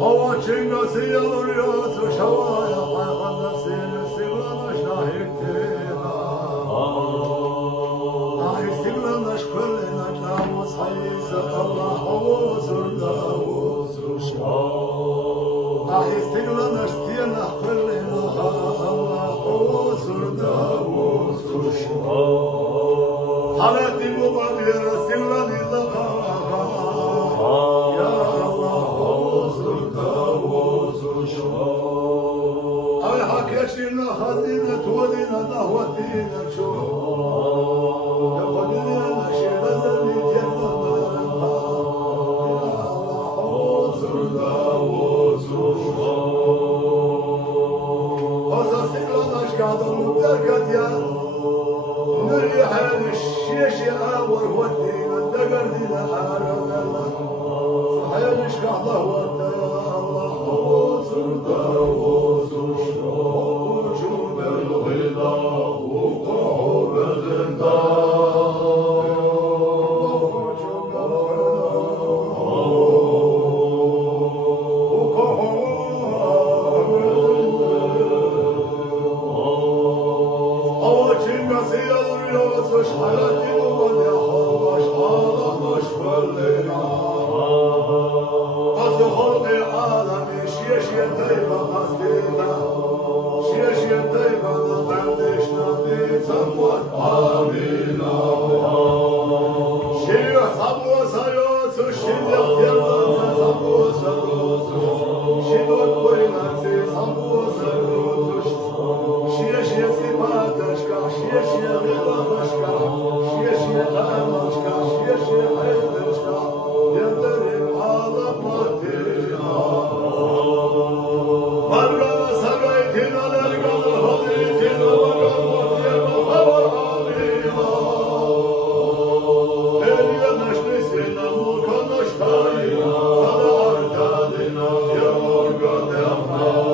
Hava çingası yalıyor, şavaya hayvanlar seni siglana şahittina. Ahi siglanaş kölena namus hayisa Allah huzurda huzurşa. Ahi siglanaş tiyana kölena Allah huzurda huzurşa. Halati mubadira siglanilla kaha. Ya Allah huzurda huzurşa. Ay hakeşina hazine tuvalina nahvatina şu. Yapabilina şirazani tiyatlarına. Ya Allah huzurda huzurşa. Asa siglanaş kadın derkat ya. نري حال الشيشة والوتين دقردنا حرم الله صحيح نشكح ضهوة يا الله وصرت وصر وجوب الغلا وقعب الغلا Yolsuz hayatı olmadı hoş ağlamış gönlüne. Azı halkı alemi şişe teyba kastına. Şişe teyba da bendişna bir sanmat amina. Şiyo sabu sayosu şiddet yerdansa sabu sayosu. Şiddet koyunansı sabu sayosu. Şişe sipateşka şişe gıdamışka. Şişe kamaşka şişe haydeşka. Yerlerim ağlamaktina. Margana sagaytina lergana haditina bagammat yema havar alina. Eliye neşlisina mukanaştayina. Sana arkadina yemurgan yapma.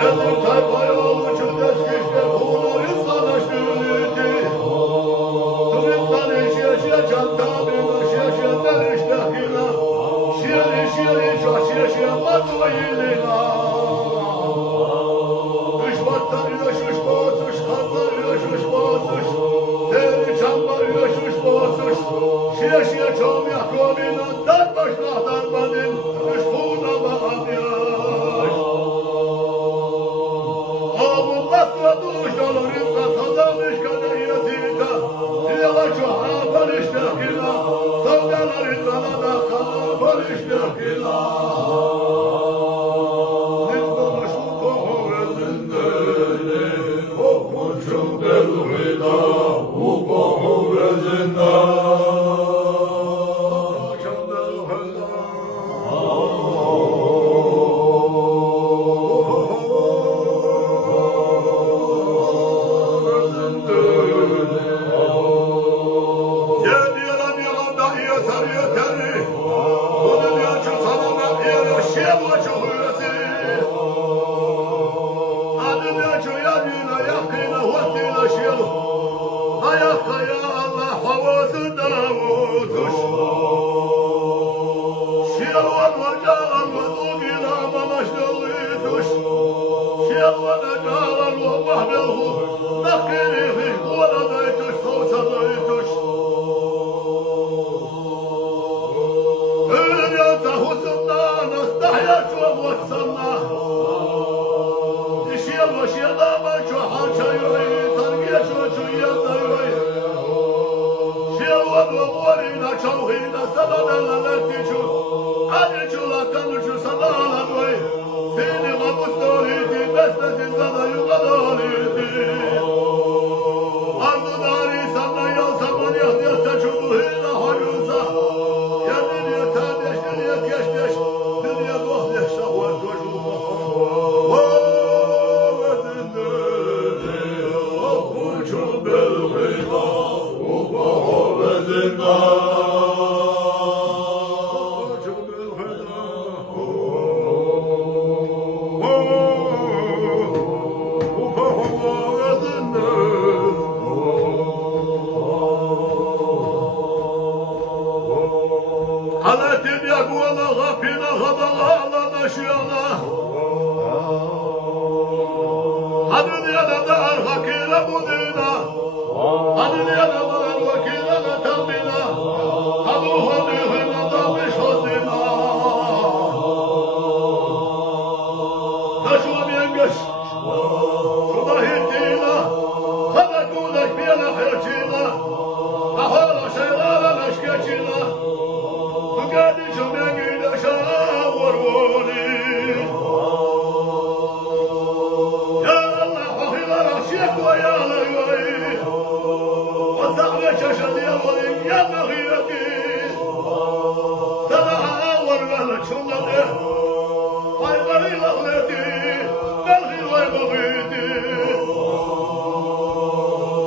Every Asla duştalı rizka kazanmış kadar yazıyla. Diyala çoğa barıştakila. Savdalar izlana da kala barıştakila. Nizbamış bu kohu vezindeli. O konçum belvida. Bu kohu vezindeli.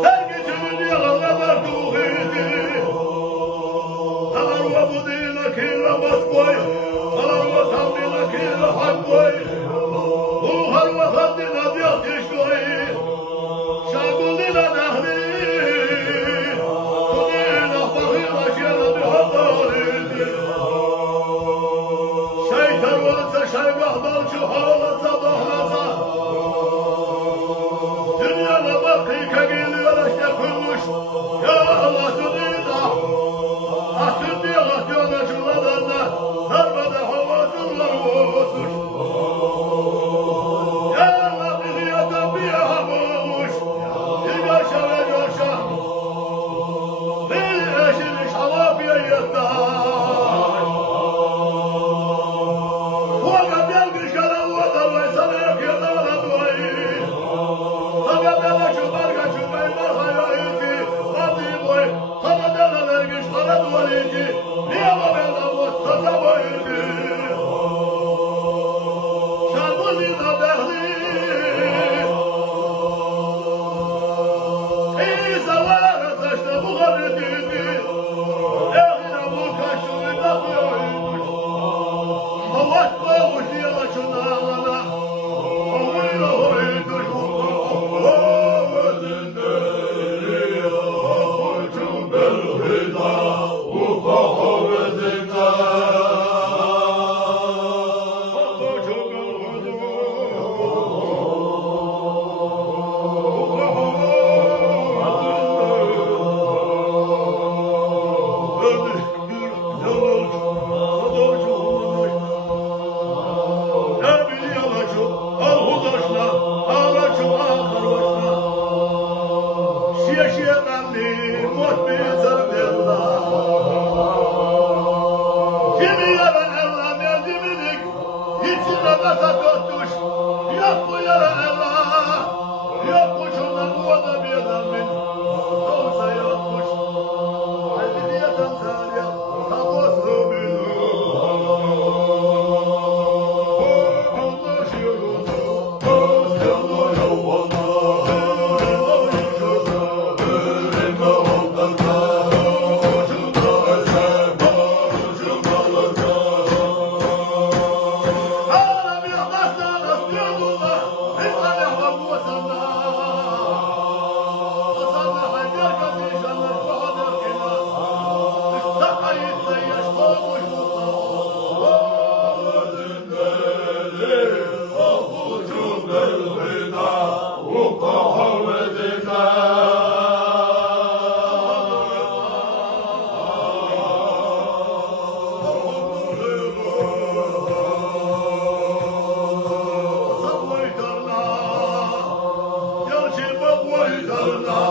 Sevgisinin yalan Галина,